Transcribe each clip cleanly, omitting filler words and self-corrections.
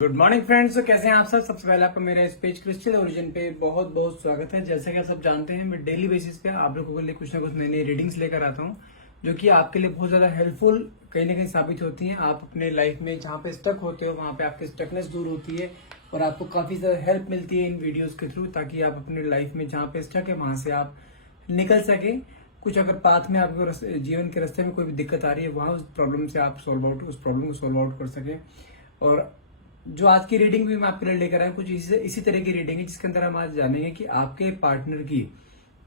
Good morning friends. तो कैसे हैं आप सब? सबसे पहले आपका मेरा इस पेज क्रिस्टल ओरिजिन पे बहुत बहुत स्वागत है। जैसा कि आप सब जानते हैं, मैं डेली बेसिस पे आप लोगों के लिए कुछ ना कुछ नई नई रीडिंग्स लेकर आता हूं, जो कि आपके लिए बहुत ज्यादा हेल्पफुल कहीं ना कहीं साबित होती हैं। आप अपने लाइफ में जहां पे स्टक होते हो वहां पे आपकी स्टकनेस दूर होती है और आपको काफी ज्यादा हेल्प मिलती है इन वीडियोज के थ्रू, ताकि आप अपनी लाइफ में जहां पे स्टक है वहां से आप निकल सके। कुछ अगर पाथ में आपको जीवन के रास्ते में कोई भी दिक्कत आ रही है, वहां उस प्रॉब्लम से आप उस प्रॉब्लम को सॉल्व आउट कर सके। और जो आज की रीडिंग भी मैं आपके लिए लेकर आया, कुछ इसी तरह की रीडिंग है, जिसके अंदर हम आज जानेंगे कि आपके पार्टनर की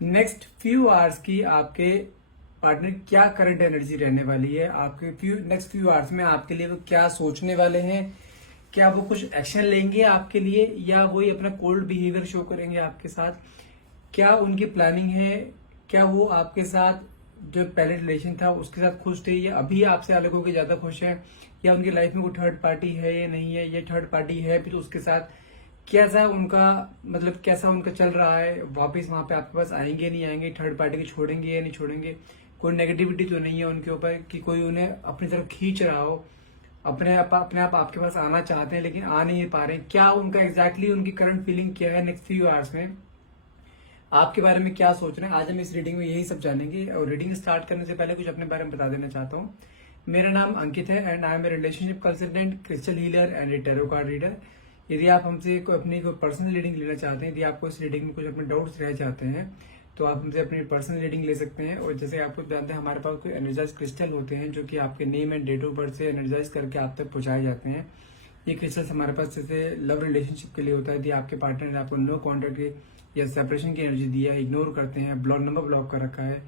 नेक्स्ट फ्यू आवर्स की आपके पार्टनर क्या करंट एनर्जी रहने वाली है। आपके नेक्स्ट फ्यू आवर्स में आपके लिए वो क्या सोचने वाले हैं, क्या वो कुछ एक्शन लेंगे आपके लिए, या वही अपना कोल्ड बिहेवियर शो करेंगे आपके साथ। क्या उनकी प्लानिंग है, क्या वो आपके साथ जो पहले रिलेशन था उसके साथ खुश थे, या अभी आपसे अलग होकर ज्यादा खुश है, या उनकी लाइफ में कोई थर्ड पार्टी है या नहीं है, या थर्ड पार्टी है फिर उसके साथ कैसा उनका कैसा उनका चल रहा है, वापस वहां पे आपके पास आएंगे नहीं आएंगे, थर्ड पार्टी को छोड़ेंगे या नहीं छोड़ेंगे। कोई नेगेटिविटी तो नहीं है उनके ऊपर कि कोई उन्हें अपनी तरफ खींच रहा हो, अपने आप आपके पास आना चाहते हैं लेकिन आ नहीं पा रहे। क्या उनका एग्जैक्टली उनकी करंट फीलिंग क्या है, नेक्स्ट फ्यू आवर्स में आपके बारे में क्या सोच रहे हैं, आज हम इस रीडिंग में यही सब जानेंगे। और रीडिंग स्टार्ट करने से पहले कुछ अपने बारे में बता देना चाहता हूँ। मेरा नाम अंकित है and I am a relationship consultant, crystal healer and a tarot card reader. यदि आप हमसे अपनी कोई पर्सनल रीडिंग लेना चाहते हैं, यदि आपको इस रीडिंग में कुछ अपने डाउट्स रह जाते हैं, तो आप हमसे अपनी पर्सनल रीडिंग ले सकते हैं। और जैसे आपको जानते हैं, हमारे पास कोई एनर्जाइज क्रिस्टल होते हैं जो कि आपके name and date of birth से एनर्जाइज करके आप तक पहुंचाए जाते हैं। ये क्रिस्टल्स हमारे पास जैसे लव रिलेशनशिप के लिए होता है। यदि आपके पार्टनर ने आपको नो कॉन्टेक्ट या सेपरेशन की एनर्जी दी है, इग्नोर करते हैं, नंबर ब्लॉक कर रखा है,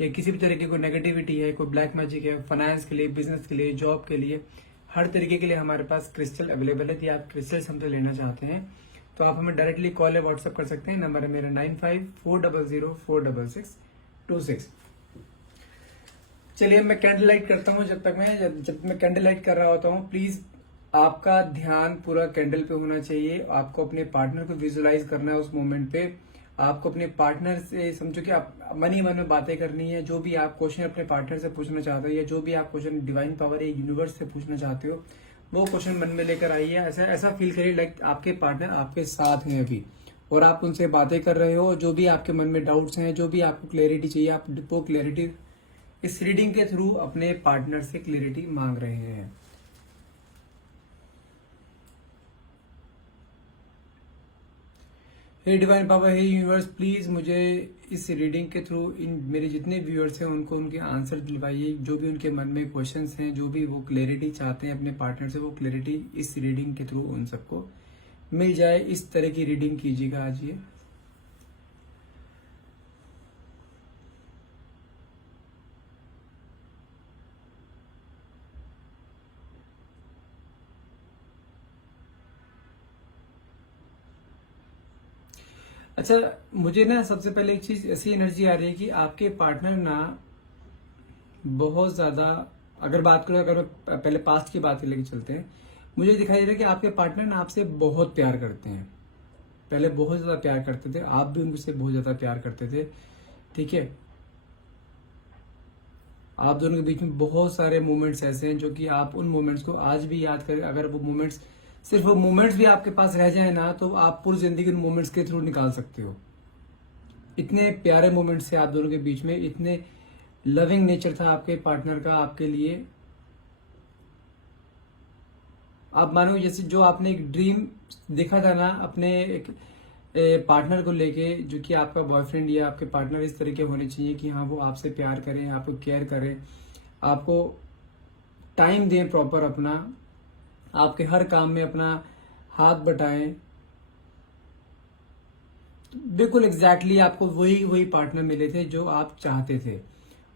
या किसी भी तरह की कोई नेगेटिविटी है, कोई ब्लैक मैजिक है, फाइनेंस के लिए, बिजनेस के लिए, जॉब के लिए, हर तरीके के लिए हमारे पास क्रिस्टल अवेलेबल है। यदि आप क्रिस्टल्स हमसे लेना चाहते हैं तो आप हमें डायरेक्टली कॉल या व्हाट्सएप कर सकते हैं। नंबर है मेरा 9540046626। चलिए मैं कैंडल लाइट करता हूँ। जब मैं कैंडल लाइट कर रहा होता हूँ, प्लीज आपका ध्यान पूरा कैंडल पे होना चाहिए। आपको अपने पार्टनर को विजुअलाइज करना है उस मोमेंट पे। आपको अपने पार्टनर से समझो कि आप मन ही मन में बातें करनी है। जो भी आप क्वेश्चन अपने पार्टनर से पूछना चाहते हो, या जो भी आप क्वेश्चन डिवाइन पावर या यूनिवर्स से पूछना चाहते हो, वो क्वेश्चन मन में लेकर आइए। ऐसा फील करिए लाइक आपके पार्टनर आपके साथ हैं अभी, और आप उनसे बातें कर रहे हो। जो भी आपके मन में डाउट्स हैं, जो भी आपको क्लैरिटी चाहिए, आप वो क्लैरिटी इस रीडिंग के थ्रू अपने पार्टनर से क्लैरिटी मांग रहे हैं। हे डिवाइन पावर, हे यूनिवर्स, प्लीज मुझे इस रीडिंग के थ्रू इन मेरे जितने व्यूअर्स हैं उनको उनके आंसर दिलवाइए। जो भी उनके मन में क्वेश्चंस हैं, जो भी वो क्लैरिटी चाहते हैं अपने पार्टनर से, वो क्लैरिटी इस रीडिंग के थ्रू उन सबको मिल जाए। इस तरह की रीडिंग कीजिएगा आज ये। अच्छा, मुझे ना सबसे पहले एक चीज ऐसी एनर्जी आ रही है कि आपके पार्टनर ना बहुत ज्यादा, अगर पहले पास्ट की बात लेके चलते हैं, मुझे दिखाई दे रहा है कि आपके पार्टनर ना आपसे बहुत प्यार करते हैं। पहले बहुत ज्यादा प्यार करते थे, आप भी उनसे बहुत ज्यादा प्यार करते थे, ठीक है। आप दोनों के बीच में बहुत सारे मोमेंट्स ऐसे हैं जो कि आप उन मोमेंट्स को आज भी याद करें। अगर वो मोमेंट्स, सिर्फ वो मोमेंट्स भी आपके पास रह जाए ना, तो आप पूरी जिंदगी उन मोमेंट्स के थ्रू निकाल सकते हो। इतने प्यारे मोमेंट्स थे आप दोनों के बीच में, इतने लविंग नेचर था आपके पार्टनर का आपके लिए। आप मानो जैसे जो आपने एक ड्रीम देखा था ना अपने एक पार्टनर को लेके, जो कि आपका बॉयफ्रेंड या आपके पार्टनर इस तरह के होने चाहिए कि हाँ वो आपसे प्यार करें, आपको केयर करें, आपको टाइम दें प्रॉपर अपना, आपके हर काम में अपना हाथ बटाएं। बिल्कुल एग्जैक्टली आपको वही पार्टनर मिले थे जो आप चाहते थे।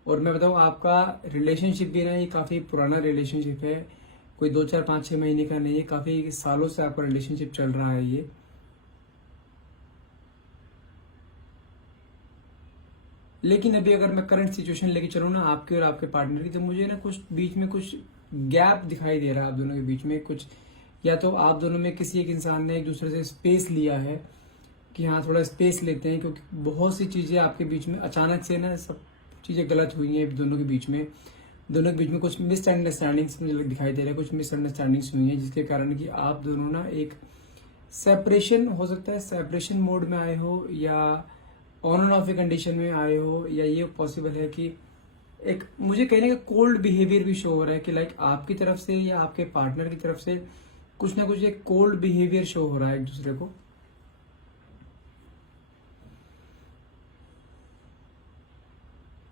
और मैं बताऊं, आपका रिलेशनशिप भी ना ये काफी पुराना रिलेशनशिप है, कोई 2 4 5 6 महीने का नहीं है, काफी सालों से आपका रिलेशनशिप चल रहा है ये। लेकिन अभी अगर मैं करंट सिचुएशन लेके चलूँ ना आपके और आपके पार्टनर की, तो मुझे ना कुछ बीच में कुछ गैप दिखाई दे रहा है आप दोनों के बीच में कुछ। या तो आप दोनों में किसी एक इंसान ने एक दूसरे से स्पेस लिया है कि हाँ थोड़ा स्पेस लेते हैं, क्योंकि बहुत सी चीजें आपके बीच में अचानक से ना सब चीजें गलत हुई हैं दोनों के बीच में। दोनों के बीच में कुछ मिसअंडरस्टैंडिंग्स मुझे दिखाई दे रहा है, कुछ मिसअंडरस्टैंडिंग्स हुई है जिसके कारण कि आप दोनों ना एक सेपरेशन, हो सकता है सेपरेशन मोड में आए हो या ऑन एंड ऑफ कंडीशन में आए हो, या ये पॉसिबल है कि एक मुझे कहने का कोल्ड बिहेवियर भी शो हो रहा है कि लाइक आपकी तरफ से या आपके पार्टनर की तरफ से कुछ ना कुछ एक कोल्ड बिहेवियर शो हो रहा है एक दूसरे को।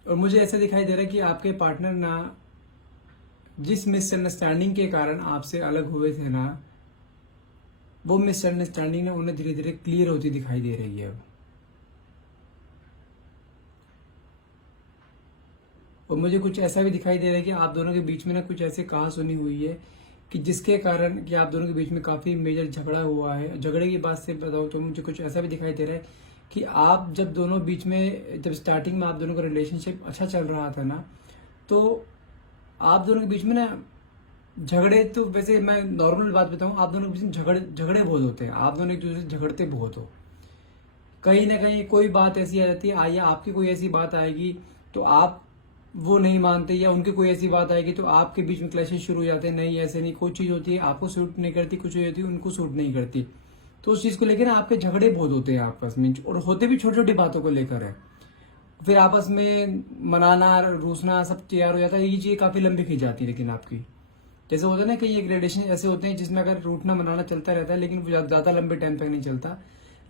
और मुझे ऐसा दिखाई दे रहा है कि आपके पार्टनर ना जिस मिसअंडरस्टैंडिंग के कारण आपसे अलग हुए थे ना, वो मिसअंडरस्टैंडिंग ना उन्हें धीरे धीरे क्लियर होती दिखाई दे रही है अब। और मुझे कुछ ऐसा भी दिखाई दे रहा है कि आप दोनों के बीच में ना कुछ ऐसे कहा सुनी हुई है कि जिसके कारण कि आप दोनों के बीच में काफी मेजर झगड़ा हुआ है। झगड़े की बात से बताऊं तो मुझे कुछ ऐसा भी दिखाई दे रहा है कि आप जब दोनों बीच में, जब स्टार्टिंग में आप दोनों का रिलेशनशिप अच्छा चल रहा था ना, तो आप दोनों के बीच में ना झगड़े, तो वैसे मैं नॉर्मल बात बताऊं, आप दोनों के बीच में झगड़े बहुत होते हैं, आप दोनों एक दूसरे से झगड़ते बहुत हो। कहीं ना कहीं कोई बात ऐसी आ जाती है, या आपकी कोई ऐसी बात आएगी तो आप वो नहीं मानते, या उनकी कोई ऐसी बात आएगी तो आपके बीच में क्लैशेस शुरू हो जाते हैं। नहीं, ऐसे नहीं, कोई चीज होती है आपको सूट नहीं करती, कुछ चीज होती है उनको सूट नहीं करती, तो उस चीज को लेकर ना आपके झगड़े बहुत होते हैं आपस में, और होते भी छोटी छोटी बातों को लेकर है। फिर आपस में मनाना, रूसना सब तैयार हो जाता है, ये चीज काफी लंबी खींच जाती है। लेकिन आपकी जैसे होता है ना, कई एक रिलेशन ऐसे होते हैं जिसमें अगर रूठना मनाना चलता रहता है लेकिन वो ज्यादा लंबे टाइम तक नहीं चलता।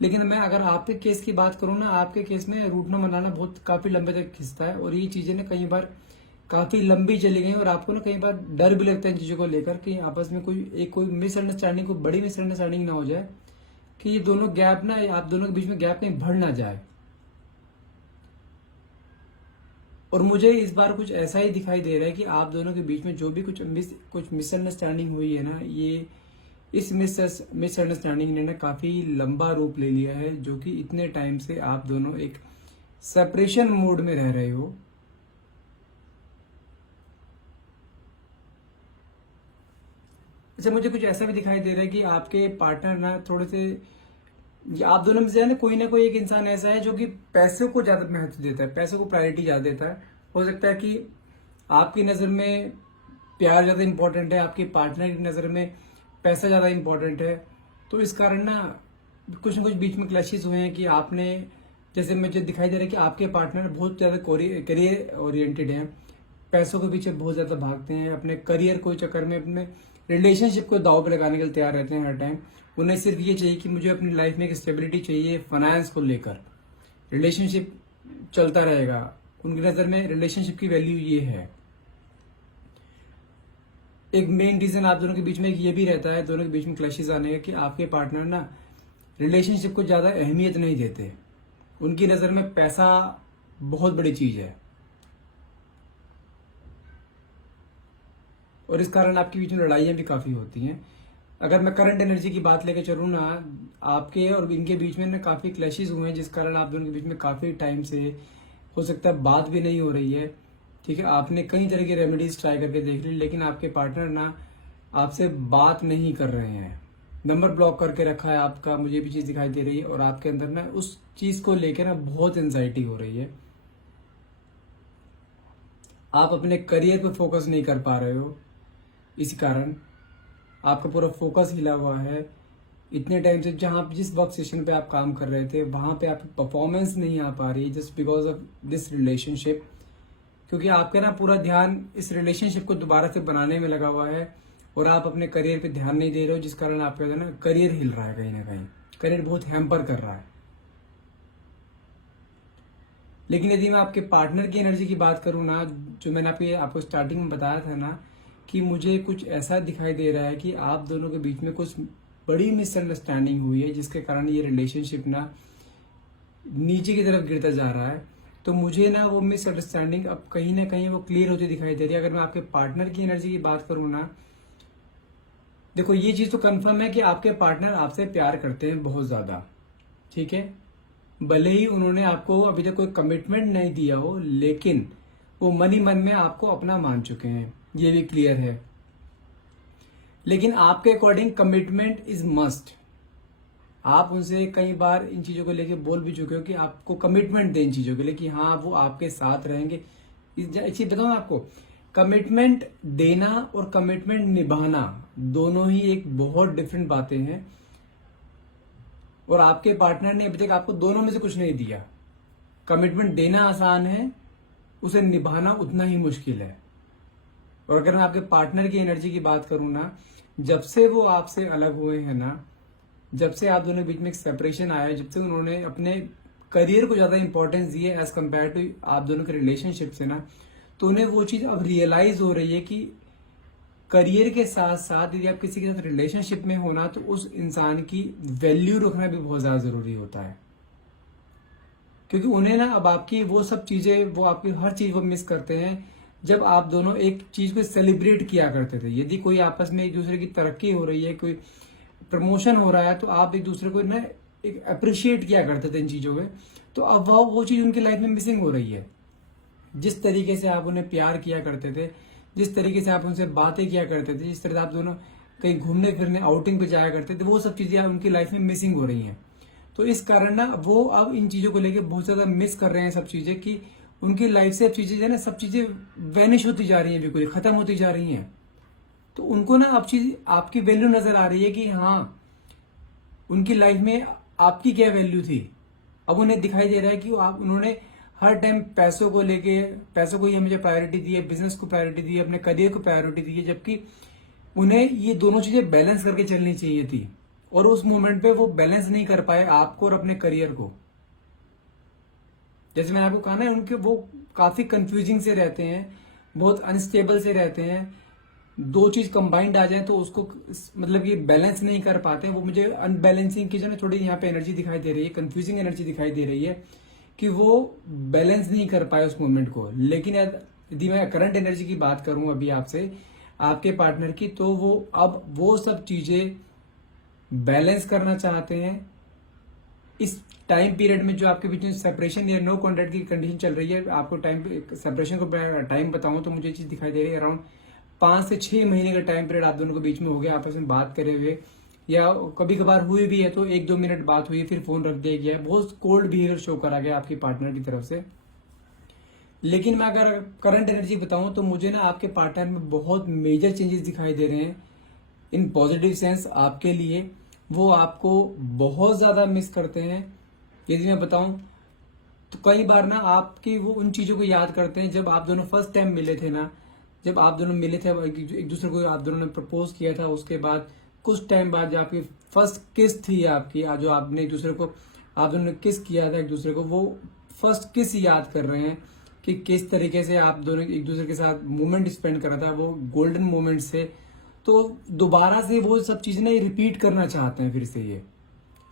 लेकिन मैं अगर आपके केस की बात करूं ना, आपके केस में रूठना मनाना बहुत काफी लंबे तक खिंचता है, और ये चीजें ना कई बार काफी लंबी चली गई, और आपको ना कई बार डर भी लगता है इन चीजों को लेकर कि आपस में कोई मिसअंडरस्टैंडिंग, कोई बड़ी मिसअंडरस्टैंडिंग ना हो जाए कि ये दोनों गैप ना, आप दोनों के बीच में गैप कहीं बढ़ ना जाए। और मुझे इस बार कुछ ऐसा ही दिखाई दे रहा है कि आप दोनों के बीच में जो भी कुछ मिसअंडरस्टैंडिंग हुई है ना, ये इस मिसअंडरस्टैंडिंग ने ना काफी लंबा रूप ले लिया है, जो कि इतने टाइम से आप दोनों एक सेपरेशन मोड में रह रहे हो। अच्छा, मुझे कुछ ऐसा भी दिखाई दे रहा है कि आपके पार्टनर ना थोड़े से, आप दोनों में से ना कोई एक इंसान ऐसा है जो कि पैसे को ज्यादा महत्व देता है, पैसे को प्रायोरिटी ज्यादा देता है। हो सकता है कि आपकी नजर में प्यार ज्यादा इंपॉर्टेंट है, आपके पार्टनर की नजर में पैसा ज्यादा इंपॉर्टेंट है। तो इस कारण ना कुछ बीच में क्लैशेस हुए हैं कि आपने, जैसे मुझे दिखाई दे रहा है कि आपके पार्टनर बहुत ज्यादा करियर ओरिएंटेड हैं, पैसों के पीछे बहुत ज्यादा भागते हैं, अपने करियर को चक्कर में अपने रिलेशनशिप को दाव पे लगाने के लिए तैयार रहते हैं हर टाइम। उन्हें सिर्फ ये चाहिए कि मुझे अपनी लाइफ में एक स्टेबिलिटी चाहिए, फाइनेंस को लेकर रिलेशनशिप चलता रहेगा। उनकी नजर में रिलेशनशिप की वैल्यू ये है। एक मेन रीजन आप दोनों के बीच में ये भी रहता है, दोनों के बीच में क्लैशेस आने का, कि आपके पार्टनर ना रिलेशनशिप को ज्यादा अहमियत नहीं देते। उनकी नजर में पैसा बहुत बड़ी चीज है, और इस कारण आपके बीच में लड़ाइयां भी काफी होती हैं। अगर मैं करंट एनर्जी की बात लेके चलूँ ना, आपके और इनके बीच में ना काफी क्लैशेस हुए हैं, जिस कारण आप दोनों के बीच में काफी टाइम से हो सकता है बात भी नहीं हो रही है। ठीक है, आपने कई तरह की रेमेडीज ट्राई करके देख ली, लेकिन आपके पार्टनर ना आपसे बात नहीं कर रहे हैं, नंबर ब्लॉक करके रखा है आपका, मुझे भी चीज दिखाई दे रही है। और आपके अंदर ना उस चीज को लेकर ना बहुत एंजाइटी हो रही है, आप अपने करियर पे फोकस नहीं कर पा रहे हो, इसी कारण आपका पूरा फोकस हिला हुआ है। इतने टाइम से जहां जिस वर्क सेशन पे आप काम कर रहे थे वहां पे आपकी परफॉर्मेंस नहीं आ पा रही, just because of this relationship, क्योंकि आपका ना पूरा ध्यान इस रिलेशनशिप को दोबारा से बनाने में लगा हुआ है, और आप अपने करियर पे ध्यान नहीं दे रहे हो, जिस कारण आपका ना करियर हिल रहा है, कहीं ना कहीं करियर बहुत हैम्पर कर रहा है। लेकिन यदि मैं आपके पार्टनर की एनर्जी की बात करूं ना, जो मैंने आपको स्टार्टिंग में बताया था ना, कि मुझे कुछ ऐसा दिखाई दे रहा है कि आप दोनों के बीच में कुछ बड़ी मिसअंडरस्टैंडिंग हुई है, जिसके कारण ये रिलेशनशिप ना नीचे की तरफ गिरता जा रहा है। तो मुझे ना वो मिसअंडरस्टैंडिंग अब कहीं ना कहीं वो क्लियर होती दिखाई दे रही है। अगर मैं आपके पार्टनर की एनर्जी की बात करूं ना, देखो ये चीज तो कंफर्म है कि आपके पार्टनर आपसे प्यार करते हैं बहुत ज्यादा। ठीक है, भले ही उन्होंने आपको अभी तक कोई कमिटमेंट नहीं दिया हो, लेकिन वो मन ही मन में आपको अपना मान चुके हैं, ये भी क्लियर है। लेकिन आपके अकॉर्डिंग कमिटमेंट इज मस्ट। आप उनसे कई बार इन चीजों को लेके बोल भी चुके हो कि आपको कमिटमेंट दें इन चीजों के लिए, कि हाँ वो आपके साथ रहेंगे। एक चीज बताऊं आपको, कमिटमेंट देना और कमिटमेंट निभाना दोनों ही एक बहुत डिफरेंट बातें हैं, और आपके पार्टनर ने अभी तक आपको दोनों में से कुछ नहीं दिया। कमिटमेंट देना आसान है, उसे निभाना उतना ही मुश्किल है। और अगर मैं आपके पार्टनर की एनर्जी की बात करूं ना, जब से वो आपसे अलग हुए हैं ना, जब से आप दोनों के बीच में एक सेपरेशन आया है, जब से उन्होंने अपने करियर को ज्यादा इंपॉर्टेंस दी है एज कम्पेयर टू आप दोनों के रिलेशनशिप से ना, तो उन्हें वो चीज अब रियलाइज हो रही है कि करियर के साथ साथ यदि आप किसी के साथ रिलेशनशिप में होना तो उस इंसान की वैल्यू रखना भी बहुत ज्यादा जरूरी होता है। क्योंकि उन्हें ना अब आपकी वो सब चीजें, वो आपकी हर चीज वो मिस करते हैं जब आप दोनों एक चीज को सेलिब्रेट किया करते थे। यदि कोई आपस में एक दूसरे की तरक्की हो रही है, कोई प्रमोशन हो रहा है, तो आप एक दूसरे को ना एक अप्रिशिएट किया करते थे इन चीजों में। तो अब वो चीज उनकी लाइफ में मिसिंग हो रही है। जिस तरीके से आप उन्हें प्यार किया करते थे, जिस तरीके से आप उनसे बातें किया करते थे, जिस तरह से आप दोनों कहीं घूमने फिरने आउटिंग पे जाया करते थे, वो सब चीजें उनकी लाइफ में मिसिंग हो रही हैं। तो इस कारण ना वो अब इन चीजों को लेके बहुत ज्यादा मिस कर रहे हैं सब चीजें, कि उनकी लाइफ से अब चीजें जो है ना, सब चीजें वैनिश होती जा रही हैं, बिल्कुल खत्म होती जा रही हैं। तो उनको ना अब चीज आपकी वैल्यू नजर आ रही है कि हाँ, उनकी लाइफ में आपकी क्या वैल्यू थी। अब उन्हें दिखाई दे रहा है कि उन्होंने हर टाइम पैसों को लेके, पैसों को ही हमेशा प्रायोरिटी दी है, बिजनेस को प्रायोरिटी दी है, अपने करियर को प्रायोरिटी दी है, जबकि उन्हें ये दोनों चीजें बैलेंस करके चलनी चाहिए थी। और उस मोमेंट पे वो बैलेंस नहीं कर पाए, आपको और अपने करियर को। जैसे मैंने आपको कहा ना, उनके वो काफी कंफ्यूजिंग से रहते हैं, बहुत अनस्टेबल से रहते हैं। दो चीज कंबाइंड आ जाए तो उसको मतलब कि बैलेंस नहीं कर पाते। वो मुझे अनबैलेंसिंग की जो ना थोड़ी यहाँ पे एनर्जी दिखाई दे रही है, कंफ्यूजिंग एनर्जी दिखाई दे रही है, कि वो बैलेंस नहीं कर पाए उस मोमेंट को। लेकिन यदि मैं करंट एनर्जी की बात करूं अभी आपसे, आपके पार्टनर की, तो वो अब वो सब चीजें बैलेंस करना चाहते हैं। इस टाइम पीरियड में जो आपके बीच में सेपरेशन या नो कॉन्टैक्ट की कंडीशन चल रही है, आपको टाइम सेपरेशन को टाइम बताऊं तो मुझे चीज दिखाई दे रही है अराउंड 5 से 6 महीने का टाइम पीरियड आप दोनों के बीच में हो गया आपस में बात करे हुए, या कभी कभार हुई भी है तो 1-2 मिनट बात हुई, फिर फोन रख दिया गया है। बहुत कोल्ड बिहेवियर शो करा गया आपकी पार्टनर की तरफ से। लेकिन मैं अगर करंट एनर्जी बताऊं तो मुझे ना आपके पार्टनर में बहुत मेजर चेंजेस दिखाई दे रहे हैं इन पॉजिटिव सेंस आपके लिए। वो आपको बहुत ज्यादा मिस करते हैं। यदि मैं बताऊं तो कई बार ना आपकी वो उन चीजों को याद करते हैं जब आप दोनों फर्स्ट टाइम मिले थे ना, जब आप दोनों मिले थे, एक दूसरे को आप दोनों ने प्रपोज किया था, उसके बाद कुछ टाइम बाद जो आपकी फर्स्ट किस थी आपकी, जो आपने एक दूसरे को, आप दोनों ने किस किया था एक दूसरे को, वो फर्स्ट किस याद कर रहे हैं कि किस तरीके से आप दोनों एक दूसरे के साथ मोमेंट स्पेंड करा था, वो गोल्डन मोमेंट से। तो दोबारा से वो सब चीजें ना रिपीट करना चाहते हैं,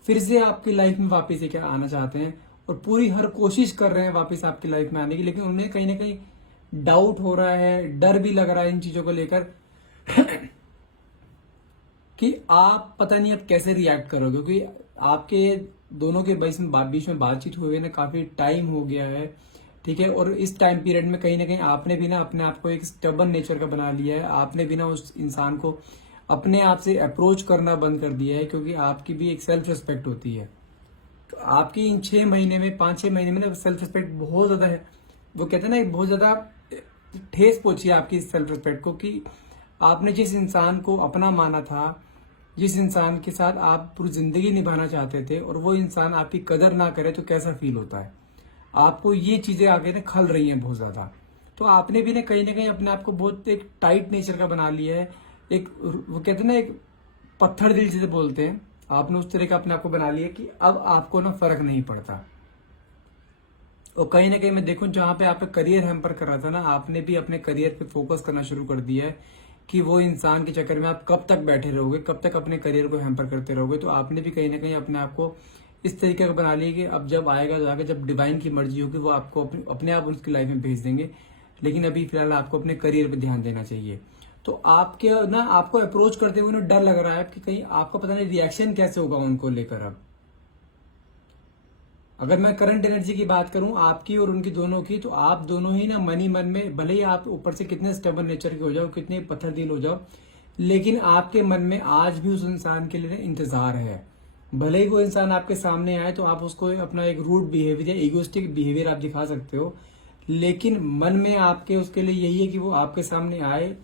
फिर से आपकी लाइफ में वापस से क्या आना चाहते हैं, और पूरी हर कोशिश कर रहे हैं वापस आपकी लाइफ में आने की। लेकिन उन्हें कहीं ना कहीं डाउट हो रहा है, डर भी लग रहा है इन चीजों को लेकर कि आप पता नहीं अब कैसे रिएक्ट करोगे, क्योंकि आपके दोनों के बीच में बातचीत हुए ना काफी टाइम हो गया है, ठीक है। और इस टाइम पीरियड में कहीं ना कहीं आपने भी ना अपने आप को एक स्टबर्न नेचर का बना लिया है। आपने भी ना उस इंसान को अपने आप से अप्रोच करना बंद कर दिया है, क्योंकि आपकी भी एक सेल्फ रिस्पेक्ट होती है। तो आपकी इन 6 महीने में, 5-6 महीने में ना सेल्फ रिस्पेक्ट बहुत ज्यादा है। वो कहते हैं ना, बहुत ज्यादा ठेस पहुंची है आपकी सेल्फ रिस्पेक्ट को, कि आपने जिस इंसान को अपना माना था, जिस इंसान के साथ आप पूरी जिंदगी निभाना चाहते थे, और वो इंसान आपकी कदर ना करे तो कैसा फील होता है। आपको ये चीजें आगे ना खल रही हैं बहुत ज्यादा। तो आपने भी ना कहीं अपने आप को बहुत एक टाइट नेचर का बना लिया है। एक वो कहते हैं ना, एक पत्थर दिल जिसे बोलते हैं, आपने उस तरह का अपने आप को बना लिया कि अब आपको ना फर्क नहीं पड़ता। और कहीं ना कहीं मैं देखूं, जहां पे आपका करियर हैम्पर कर रहा था ना, आपने भी अपने करियर पे फोकस करना शुरू कर दिया है कि वो इंसान के चक्कर में आप कब तक बैठे रहोगे, कब तक अपने करियर को हैम्पर करते रहोगे। तो आपने भी कहीं ना कहीं अपने आप को इस तरीके का बना लिया कि अब जब आएगा तो आगे, जब डिवाइन की मर्जी होगी वो आपको अपने आप उसकी लाइफ में भेज देंगे। लेकिन अभी फिलहाल आपको अपने करियर पे ध्यान देना चाहिए। तो आपके ना, आपको अप्रोच करते हुए ना डर लग रहा है कि कहीं आपको पता नहीं रिएक्शन कैसे होगा उनको लेकर। अब अगर मैं करंट एनर्जी की बात करूं आपकी और उनकी दोनों की, तो आप दोनों ही ना मन ही मन में, भले ही आप ऊपर से कितने स्टबर्न नेचर के हो जाओ, कितने पत्थर दिल हो जाओ, लेकिन आपके मन में आज भी उस इंसान के लिए इंतजार है। भले ही वो इंसान आपके सामने आए तो आप उसको अपना एक रूड बिहेवियर या इगोइस्टिक बिहेवियर आप दिखा सकते हो, लेकिन मन में आपके उसके लिए यही है कि वो आपके सामने आए,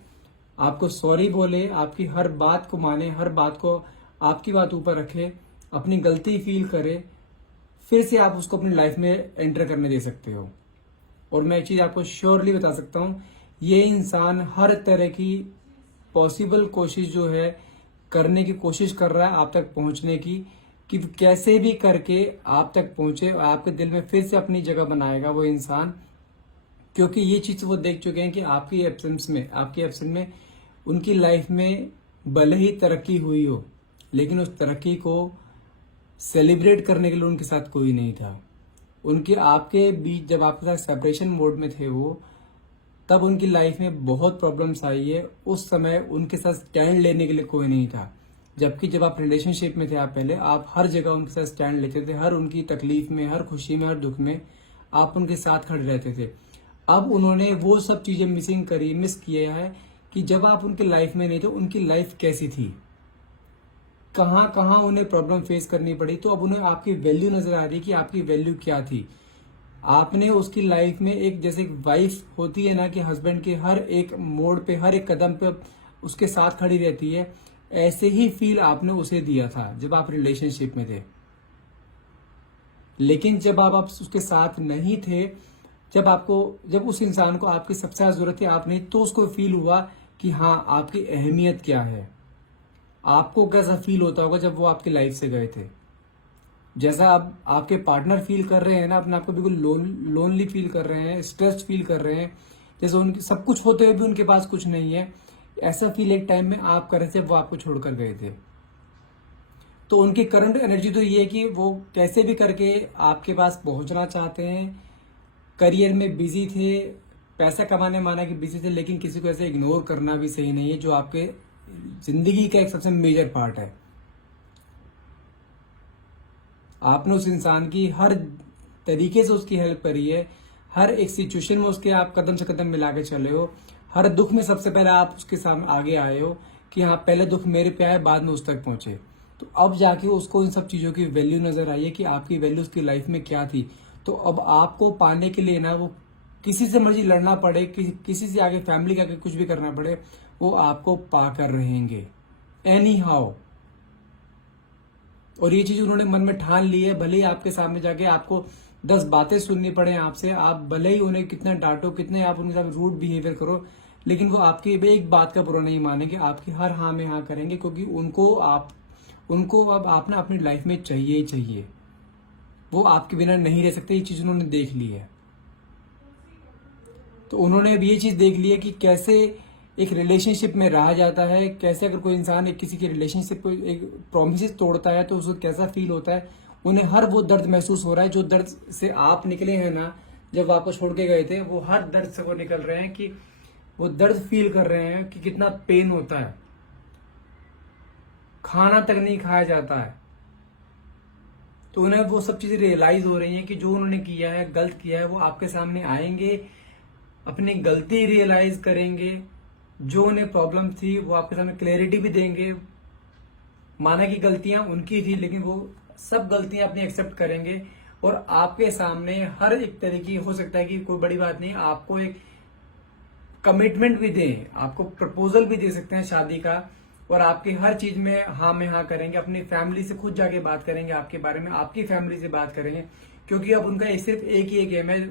आपको सॉरी बोले, आपकी हर बात को माने, हर बात को आपकी बात ऊपर रखे, अपनी गलती फील करे, फिर से आप उसको अपनी लाइफ में एंटर करने दे सकते हो। और मैं एक चीज आपको श्योरली बता सकता हूं, ये इंसान हर तरह की पॉसिबल कोशिश जो है करने की कोशिश कर रहा है आप तक पहुंचने की, कि कैसे भी करके आप तक पहुंचे और आपके दिल में फिर से अपनी जगह बनाएगा वो इंसान। क्योंकि ये चीज वो देख चुके हैं कि आपकी एब्सेंस में उनकी लाइफ में भले ही तरक्की हुई हो, लेकिन उस तरक्की को सेलिब्रेट करने के लिए उनके साथ कोई नहीं था। उनके आपके बीच जब आपके साथ सेपरेशन मोड में थे वो, तब उनकी लाइफ में बहुत प्रॉब्लम्स आई है। उस समय उनके साथ स्टैंड लेने के लिए कोई नहीं था। जबकि जब आप रिलेशनशिप में थे आप पहले, आप हर जगह उनके साथ स्टैंड लेते थे, हर उनकी तकलीफ में, हर खुशी में, हर दुख में आप उनके साथ खड़े रहते थे। अब उन्होंने वो सब चीजें मिस किया है कि जब आप उनकी लाइफ में नहीं थे उनकी लाइफ कैसी थी, कहां कहां उन्हें प्रॉब्लम फेस करनी पड़ी। तो अब उन्हें आपकी वैल्यू नजर आ रही है कि आपकी वैल्यू क्या थी। आपने उसकी लाइफ में एक जैसे एक वाइफ होती है ना, कि हस्बैंड के हर एक मोड़ पे, हर एक कदम पे उसके साथ खड़ी रहती है, ऐसे ही फील आपने उसे दिया था जब आप रिलेशनशिप में थे। लेकिन जब आप उसके साथ नहीं थे, जब उस इंसान को आपकी सबसे ज्यादा जरूरत थी, आप नहीं, तो उसको फील हुआ कि हाँ आपकी अहमियत क्या है। आपको कैसा फील होता होगा जब वो आपकी लाइफ से गए थे। जैसा आप आपके पार्टनर फील कर रहे हैं ना, अपने आप को बिल्कुल लोनली फील कर रहे हैं, स्ट्रेस्ड फील कर रहे हैं, जैसे उनके सब कुछ होते हुए भी उनके पास कुछ नहीं है, ऐसा फील एक टाइम में आप कर रहे थे, वो आपको छोड़कर गए थे। तो उनकी करंट एनर्जी तो ये है कि वो कैसे भी करके आपके पास पहुंचना चाहते हैं। करियर में बिजी थे, पैसा कमाने माना कि बिजी थे, लेकिन किसी को ऐसे इग्नोर करना भी सही नहीं है, जो आपके जिंदगी का एक सबसे मेजर पार्ट है। आपने उस इंसान की हर तरीके से उसकी हेल्प करी है, हर एक सिचुएशन में उसके आप कदम से कदम मिला के चले हो, हर दुख में सबसे पहले आप उसके सामने आगे आए हो कि हाँ पहले दुख मेरे पे आए, बाद में उस तक पहुंचे। तो अब जाके उसको इन सब चीजों की वैल्यू नजर आई है कि आपकी वैल्यू उसकी लाइफ में क्या थी। तो अब आपको पाने के लिए ना, वो किसी से मर्जी लड़ना पड़े, किसी से आगे फैमिली का कुछ भी करना पड़े, वो आपको पाकर रहेंगे एनी हाउ। और ये चीज उन्होंने मन में ठान ली है। भले ही आपके सामने जाके आपको 10 बातें सुननी पड़े आपसे, आप भले ही उन्हें कितना डांटो, कितने आप उनके साथ रूड बिहेवियर करो, लेकिन वो आपकी एक बात का बुरा नहीं मानेंगे, आपकी हर हाँ में हाँ करेंगे, क्योंकि उनको अब आप ना अपनी लाइफ में चाहिए ही चाहिए। वो आपके बिना नहीं रह सकते, ये चीज उन्होंने देख ली है। तो उन्होंने अब ये चीज देख ली है कि कैसे एक रिलेशनशिप में रहा जाता है, कैसे अगर कोई इंसान एक किसी की रिलेशनशिप को एक प्रॉमिसेस तोड़ता है तो उसको कैसा फील होता है। उन्हें हर वो दर्द महसूस हो रहा है जो दर्द से आप निकले हैं ना, जब आपको छोड़ के गए थे, वो हर दर्द से वो निकल रहे हैं, कि वो दर्द फील कर रहे हैं कि कितना पेन होता है, खाना तक नहीं खाया जाता है। तो उन्हें वो सब चीजें रियलाइज हो रही हैं कि जो उन्होंने किया है, गलत किया है, वो आपके सामने आएंगे, अपनी गलती रियलाइज करेंगे, जो उन्हें प्रॉब्लम थी वो आपके सामने क्लैरिटी भी देंगे। माना कि गलतियां उनकी थी, लेकिन वो सब गलतियां अपनी एक्सेप्ट करेंगे और आपके सामने हर एक तरीके, हो सकता है कि कोई बड़ी बात नहीं, आपको एक कमिटमेंट भी दें, आपको प्रपोजल भी दे सकते हैं शादी का, और आपकी हर चीज में हाँ करेंगे। अपनी फैमिली से खुद जाके बात करेंगे आपके बारे में, आपकी फैमिली से बात करेंगे, क्योंकि अब उनका सिर्फ एक ही गेम है।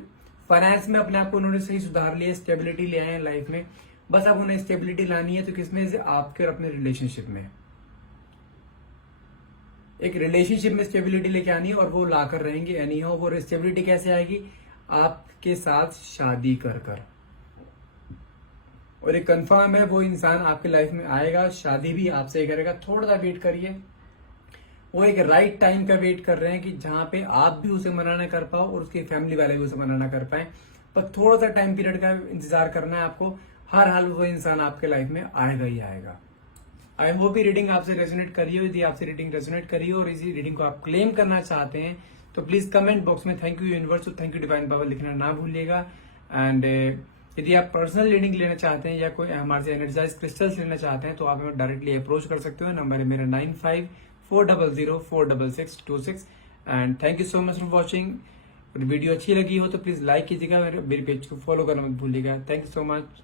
फाइनेंस में अपने आप को उन्होंने सही सुधार लिया, स्टेबिलिटी ले आए हैं लाइफ में, बस अब उन्हें स्टेबिलिटी लानी है। तो किसमें से? आपके और अपने रिलेशनशिप में। एक रिलेशनशिप में स्टेबिलिटी लेके आनी है और वो लाकर रहेंगे एनी हाउ। वो स्टेबिलिटी कैसे आएगी? आपके साथ शादी कर कर। और एक कंफर्म है, वो इंसान आपकी लाइफ में आएगा, शादी भी आपसे करेगा। थोड़ा सा वेट करिए, वो एक राइट टाइम का वेट कर रहे हैं कि जहां पे आप भी उसे मना ना कर पाओ और उसकी फैमिली वाले भी उसे मना ना कर पाए। पर थोड़ा सा टाइम पीरियड का इंतजार करना है आपको। हर हाल वो इंसान आपके लाइफ में आएगा ही आएगा। आई होप ये रीडिंग आपसे रेजोनेट करी हो। यदि आपसे रीडिंग रेजोनेट करी हो और इसी रीडिंग को आप क्लेम करना चाहते हैं तो प्लीज कमेंट बॉक्स में थैंक यू यूनिवर्स और थैंक यू डिवाइन पावर लिखना ना भूलिएगा। एंड यदि आप पर्सनल रीडिंग लेना चाहते हैं या कोई हमारे से एनर्जाइज क्रिस्टल्स लेना चाहते हैं तो आप हमें डायरेक्टली अप्रोच कर सकते हो। नंबर है मेरा 9540046626। And thank you so much for watching. और वीडियो अच्छी लगी हो तो प्लीज लाइक कीजिएगा, मेरे पेज को फॉलो करना मत भूलिएगा। Thank you so much.